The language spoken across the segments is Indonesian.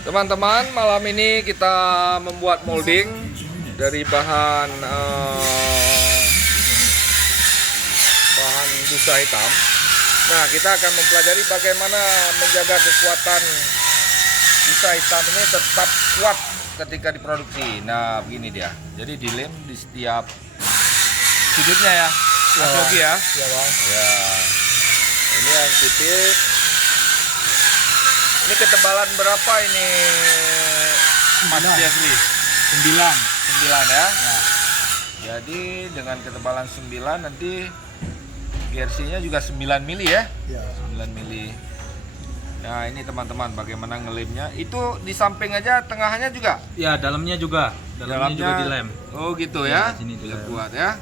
Teman-teman, malam ini kita membuat molding dari bahan busa hitam. Nah, kita akan mempelajari bagaimana menjaga kekuatan busa hitam ini tetap kuat ketika diproduksi. Nah, begini dia. Jadi dilem di setiap sudutnya ya. Mas Yogi ya. Iya, Bang. Ya. Ini yang tipis. Ini ketebalan berapa ini, Mas Jeffrey? 9 ya. Nah, Jadi dengan ketebalan 9 nanti GRC-nya juga 9 mili ya. iya. 9 mili. Nah, ini teman-teman bagaimana ngelemnya. Itu di samping aja, tengahnya juga. Ya, dalamnya juga. Dalamnya juga dilem. Oh gitu Ya, ya. sini Biar dilem. kuat ya.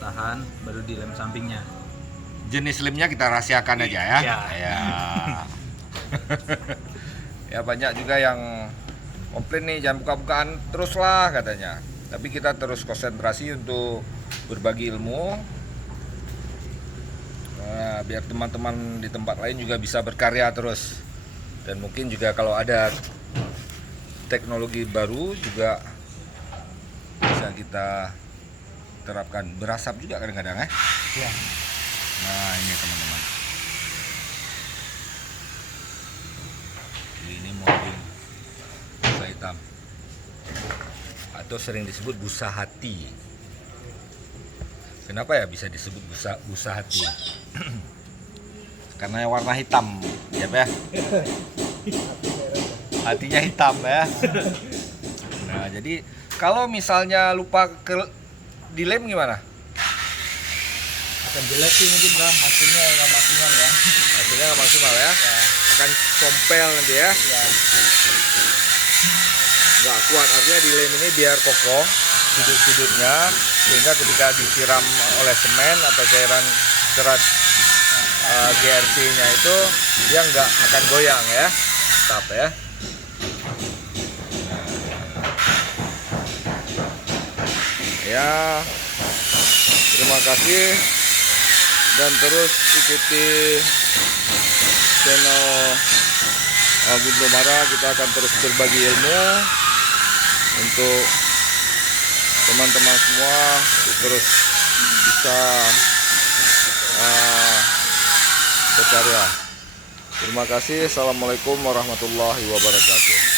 Tahan, baru dilem sampingnya. Jenis lemnya kita rahasiakan aja ya. Iya. Ya. Ya banyak juga yang komplain nih, jangan buka-bukaan terus lah katanya. Tapi kita terus konsentrasi untuk berbagi ilmu. Nah, biar teman-teman di tempat lain juga bisa berkarya terus. Dan mungkin juga kalau ada teknologi baru juga bisa kita terapkan. Berasap juga kadang-kadang ya. Iya. Nah, ini teman-teman. Ini molding busa hitam atau sering disebut busa hati. Kenapa ya bisa disebut busa hati? Karena warna hitam, ya ya. Hatinya hitam ya. Nah, jadi kalau misalnya lupa dilem gimana? Akan jelek sih mungkin, Bang. Hasilnya nggak maksimal ya. Hasilnya nggak maksimal ya. Akan compel nanti ya. Iya. Nggak kuat, artinya dilem ini biar kokoh sudut-sudutnya, sehingga ketika disiram oleh semen atau cairan serat GRC-nya itu dia nggak akan goyang ya, tetap ya. Ya, terima kasih dan terus ikuti channel Guntur Mara. Kita akan terus berbagi ilmu untuk teman-teman semua terus bisa berkarya. Terima kasih. Assalamualaikum warahmatullahi wabarakatuh.